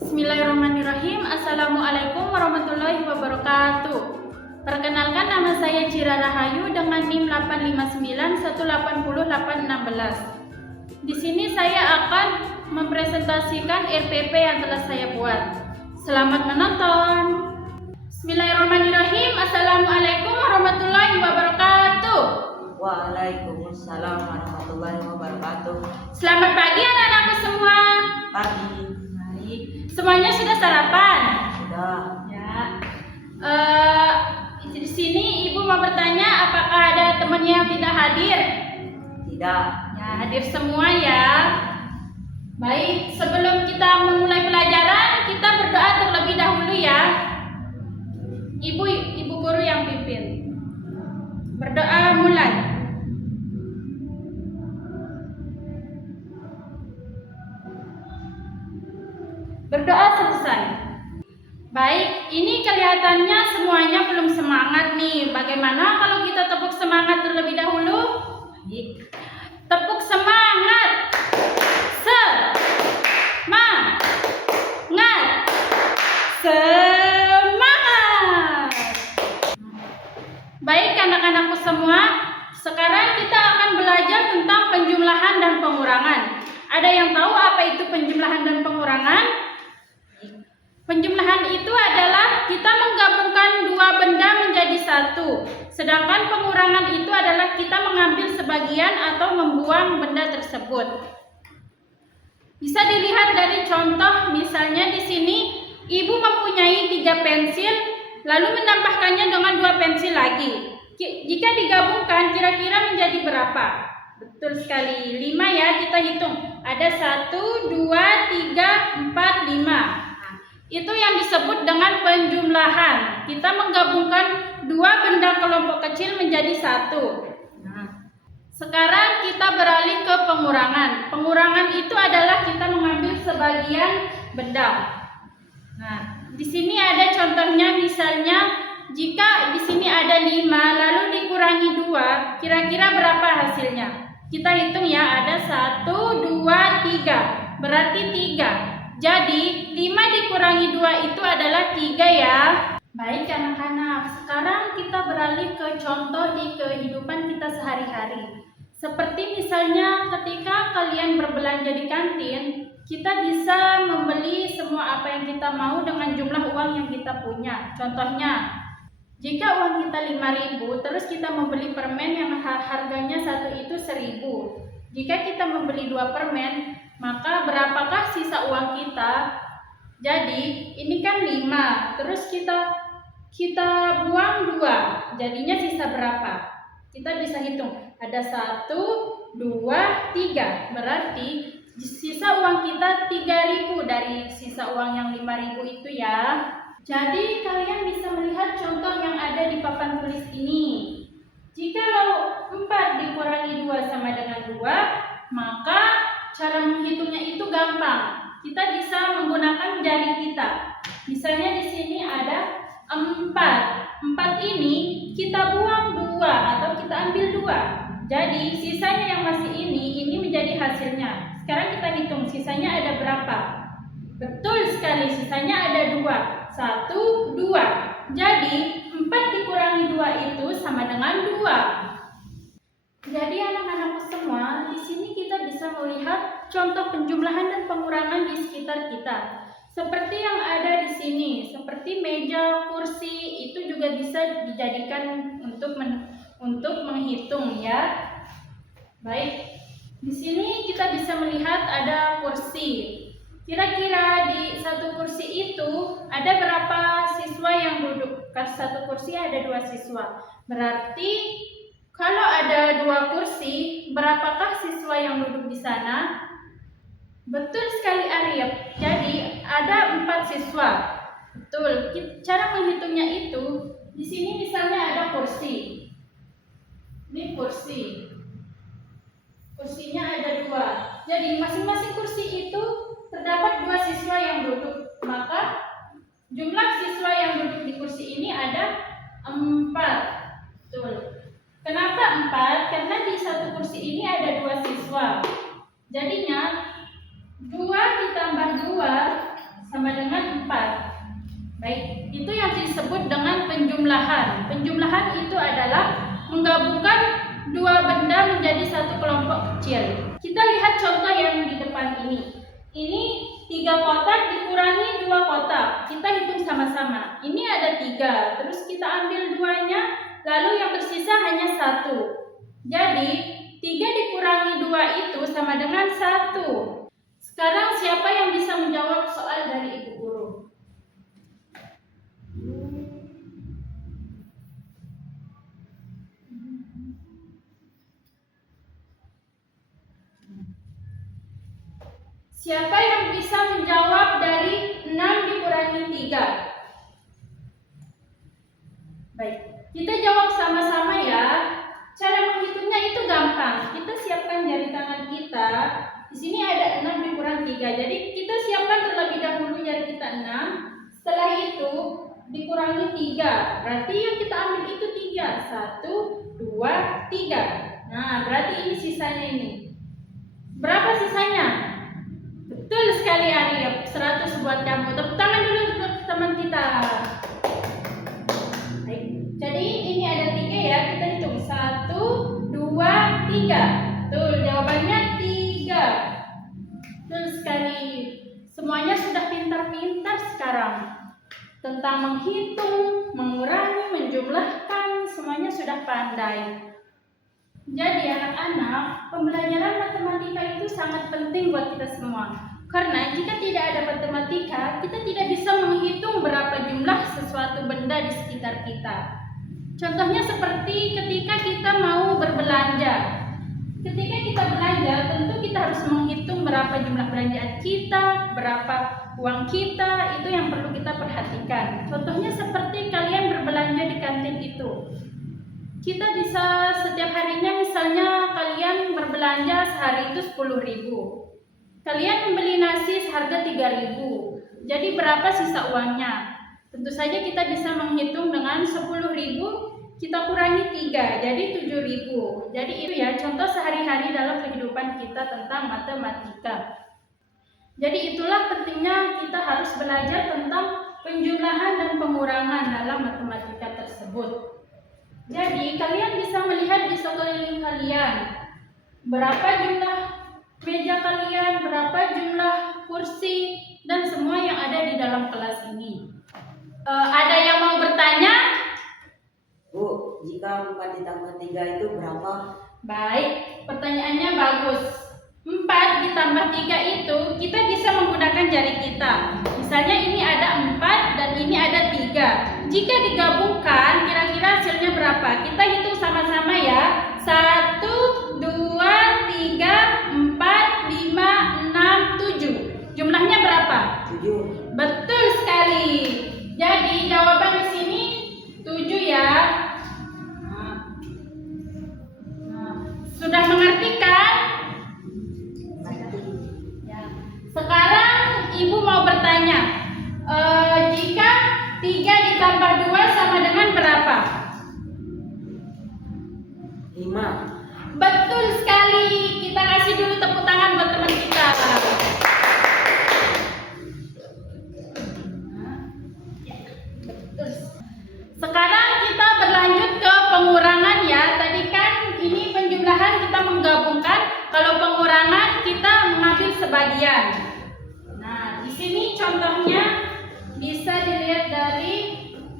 Bismillahirrahmanirrahim. Assalamualaikum warahmatullahi wabarakatuh. Perkenalkan, nama saya Cira Rahayu dengan NIM 859180816. Di sini saya akan mempresentasikan RPP yang telah saya buat. Selamat menonton. Bismillahirrahmanirrahim. Assalamualaikum warahmatullahi wabarakatuh. Waalaikumsalam warahmatullahi wabarakatuh. Selamat pagi anak-anakku semua. Pagi. Baik. Semuanya sudah sarapan? Sudah. Ya. Di sini Ibu mau bertanya, apakah ada temannya yang tidak hadir? Tidak. Ya, hadir semua ya. Baik, sebelum kita memulai pelajaran, kita berdoa terlebih dahulu ya. Ibu guru yang pimpin. Berdoa mulai. Berdoa selesai. Baik, ini kelihatannya semuanya belum semangat nih. Bagaimana kalau kita tepuk semangat terlebih dahulu? Baik. Tepuk semangat. Semangat. Semangat. Baik anak-anakku semua, sekarang kita akan belajar tentang penjumlahan dan pengurangan. Ada yang tahu apa itu penjumlahan dan pengurangan? Penjumlahan itu adalah kita menggabungkan dua benda menjadi satu. Sedangkan pengurangan itu adalah kita mengambil sebagian atau membuang benda tersebut. Bisa dilihat dari contoh, misalnya di sini Ibu mempunyai 3 pensil, lalu menambahkannya dengan 2 pensil lagi. Jika digabungkan kira-kira menjadi berapa? Betul sekali, 5 ya, kita hitung. Ada 1, 2, 3, 4, 5. Itu yang disebut dengan penjumlahan. Kita menggabungkan dua benda kelompok kecil menjadi satu. Sekarang kita beralih ke pengurangan. Pengurangan itu adalah kita mengambil sebagian benda. Nah, di sini ada contohnya, misalnya jika di sini ada 5 lalu dikurangi 2, kira-kira berapa hasilnya? Kita hitung ya, ada 1, 2, 3. Berarti 3. Jadi 5 dikurangi 2 itu adalah 3 ya. Baik anak-anak, sekarang kita beralih ke contoh di kehidupan kita sehari-hari. Seperti misalnya ketika kalian berbelanja di kantin, kita bisa membeli semua apa yang kita mau dengan jumlah uang yang kita punya. Contohnya, jika uang kita 5.000, terus kita membeli permen yang harganya satu itu 1.000. Jika kita membeli 2 permen, maka berapakah sisa uang kita? Jadi ini kan 5, terus kita buang 2, jadinya sisa berapa? Kita bisa hitung, ada 1, 2, 3. Berarti sisa uang kita 3.000 dari sisa uang yang 5.000 itu ya. Jadi kalian bisa melihat contoh yang ada di papan tulis ini. Jika 4 dikurangi 2 sama dengan 2, maka cara menghitungnya itu gampang. Kita bisa menggunakan jari kita. Misalnya di sini ada 4. 4 ini kita buang 2 atau kita ambil 2. Jadi sisanya yang masih ini menjadi hasilnya. Sekarang kita hitung sisanya ada berapa? Betul sekali, sisanya ada 2. 1, 2. Jadi 4 dikurangi 2 itu sama dengan 2. Jadi anak-anakku semua, di sini kita bisa melihat contoh penjumlahan dan pengurangan di sekitar kita. Seperti yang ada di sini, seperti meja, kursi, itu juga bisa dijadikan untuk menghitung ya. Baik, di sini kita bisa melihat ada kursi. Kira-kira di satu kursi itu ada berapa siswa yang duduk? Karena satu kursi ada 2 siswa. Berarti kalau ada 2 kursi, berapakah siswa yang duduk di sana? Betul sekali Arif. Jadi ada 4 siswa. Betul. Cara menghitungnya itu, di sini misalnya ada kursi. Ini kursi. Kursinya ada 2. Jadi masing-masing kursi itu terdapat 2 siswa yang duduk. Maka jumlah siswa yang duduk di kursi ini ada 4. Betul. Kenapa 4? Karena di satu kursi ini ada 2 siswa. Jadinya 2 ditambah 2 sama penjumlahan. Penjumlahan itu adalah menggabungkan dua benda menjadi satu kelompok kecil. Kita lihat contoh yang di depan ini. Ini 3 kotak dikurangi 2 kotak. Kita hitung sama-sama. Ini ada 3, terus kita ambil 2-nya, lalu yang tersisa hanya 1. Jadi 3 dikurangi 2 itu sama dengan 1. Sekarang siapa yang bisa menjawab soal dari Ibu Guru? Siapa yang bisa menjawab dari 6 dikurangi 3? Baik, kita jawab sama-sama ya. Cara menghitungnya itu gampang. Kita siapkan jari tangan kita. Di sini ada 6 dikurang 3. Jadi kita siapkan terlebih dahulu jari kita 6. Setelah itu dikurangi 3. Berarti yang kita ambil itu 3. 1, 2, 3. Nah, berarti ini sisanya ini. Berapa sisanya? Betul sekali Arya. 100 buat kamu. Tepuk tangan dulu untuk teman kita. Baik. Jadi ini ada 3 ya. Kita hitung 1, 2, 3. Betul, jawabannya 3. Betul sekali. Semuanya sudah pintar-pintar sekarang. Tentang menghitung, mengurangi, menjumlahkan, semuanya sudah pandai. Jadi anak-anak, pembelajaran matematika itu sangat penting buat kita semua. Karena jika tidak ada matematika, kita tidak bisa menghitung berapa jumlah sesuatu benda di sekitar kita. Contohnya seperti ketika kita mau berbelanja. Ketika kita belanja, tentu kita harus menghitung berapa jumlah belanjaan kita, berapa uang kita, itu yang perlu kita perhatikan. Contohnya seperti kalian berbelanja di kantin itu. Kita bisa setiap harinya misalnya kalian berbelanja sehari itu 10.000. Kalian membeli nasi seharga 3.000. Jadi berapa sisa uangnya? Tentu saja kita bisa menghitung dengan 10.000 kita kurangi 3, jadi 7.000. Jadi itu ya contoh sehari-hari dalam kehidupan kita tentang matematika. Jadi itulah pentingnya kita harus belajar tentang penjumlahan dan pengurangan dalam matematika tersebut. Jadi kalian bisa melihat di sekeliling kalian berapa jumlah meja kalian, berapa jumlah kursi, dan semua yang ada di dalam kelas ini. Ada yang mau bertanya? Bu, jika 4 ditambah 3 itu berapa? Baik, pertanyaannya bagus. 4 ditambah 3 itu kita bisa menggunakan jari kita. Misalnya ini ada 4 dan ini ada 3. Jika digabungkan, kira-kira hasilnya berapa? Kita hitung sama-sama ya. 1, 2, 3, 4, 5, 6, 7. Jumlahnya berapa? 7. Betul sekali. Jadi jawaban di sini 7 ya. Sudah mengerti kan? Ya. Sekarang Ibu mau bertanya, jika 3 ditambah 2 sama dengan berapa? 5. Betul sekali. Kita kasih dulu tepuk tangan buat teman kita. Betul. Sekarang kita berlanjut ke pengurangan ya. Tadi kan ini penjumlahan kita menggabungkan. Kalau pengurangan kita mengambil sebagian. Nah, di sini contohnya bisa dilihat dari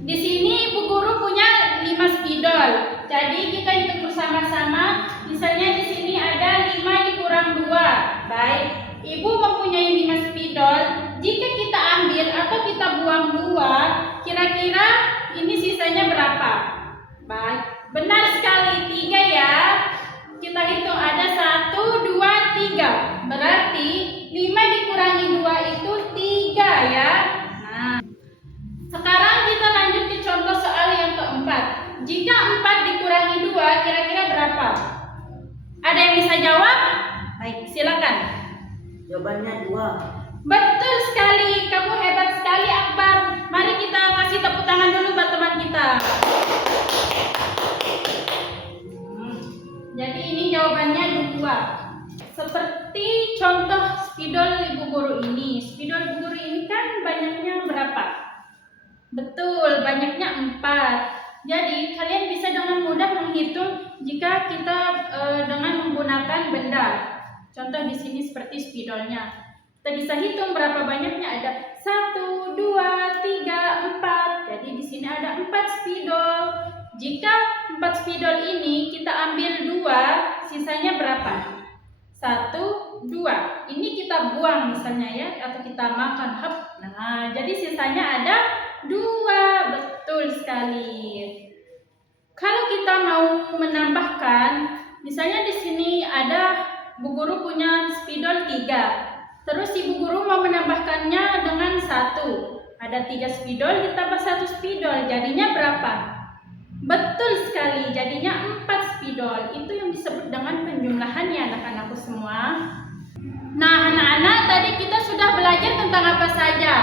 di sini Ibu Guru punya 5 spidol. Jadi kita hitung bersama-sama. Misalnya di sini ada 5 dikurang 2. Baik, Ibu mempunyai 5 spidol. Jika kita ambil atau kita buang 2, kira-kira ini sisanya berapa? Baik, benar sekali 3 ya. Kita hitung ada 1, 2, 3. Berarti 5 dikurangi 2 itu 3 ya. Nah, sekarang kita lanjut ke contoh soal yang keempat. Jika 4 dikurangi 2, kira-kira berapa? Ada yang bisa jawab? Baik, silakan. Jawabannya 2. Betul sekali, kamu hebat sekali Akbar. Mari kita kasih tepuk tangan dulu buat teman kita. Jadi ini jawabannya 2. Seperti contoh spidol Ibu Guru ini. Spidol Ibu Guru ini kan banyaknya berapa? Betul, banyaknya 4. Jadi kalian bisa dengan mudah menghitung jika kita dengan menggunakan benda. Contoh di sini seperti spidolnya. Kita bisa hitung berapa banyaknya, ada 1, 2, 3, 4. Jadi di sini ada 4 spidol. Jika 4 spidol ini kita ambil 2, sisanya berapa? 1, 2. Ini kita buang misalnya ya, atau kita makan. Nah, jadi sisanya ada 2. Betul sekali. Kalau kita mau menambahkan, misalnya di sini ada Bu Guru punya spidol 3. Terus Ibu Guru mau menambahkannya dengan 1. Ada 3 spidol ditambah 1 spidol, jadinya berapa? Betul sekali, jadinya 4 spidol. Itu yang disebut dengan penjumlahan ya anak-anakku semua. Nah, anak-anak, tadi kita sudah belajar tentang apa saja?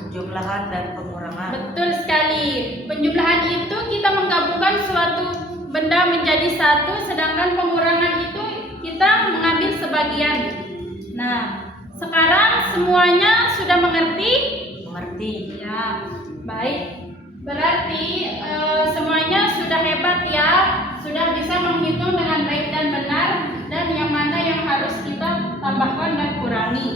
Penjumlahan dan pengurangan. Betul sekali. Penjumlahan itu kita menggabungkan suatu benda menjadi satu, sedangkan pengurangan itu kita mengambil sebagian. Nah, sekarang semuanya sudah mengerti? Mengerti. Ya, baik. Berarti semuanya sudah hebat ya, sudah bisa menghitung dengan baik dan benar, dan yang mana yang harus kita tambahkan dan kurangi.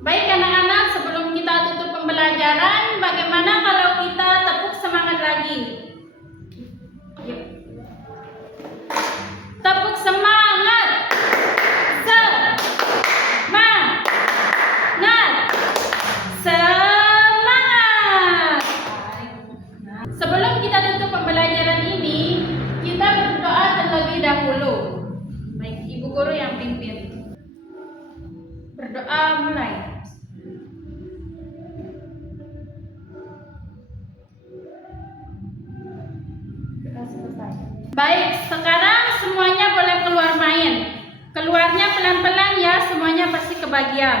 Baik anak-anak, sebelum kita tutup pembelajaran, bagaimana kalau kita tepuk semangat lagi? Yuk. Tepuk semangat. Semangat. Sebelum kita tutup pembelajaran ini, kita berdoa terlebih dahulu. Baik, Ibu Guru yang pimpin. Berdoa mulai. Baik, sekarang semuanya boleh keluar main. Keluarnya pelan-pelan ya, semuanya pasti kebagian.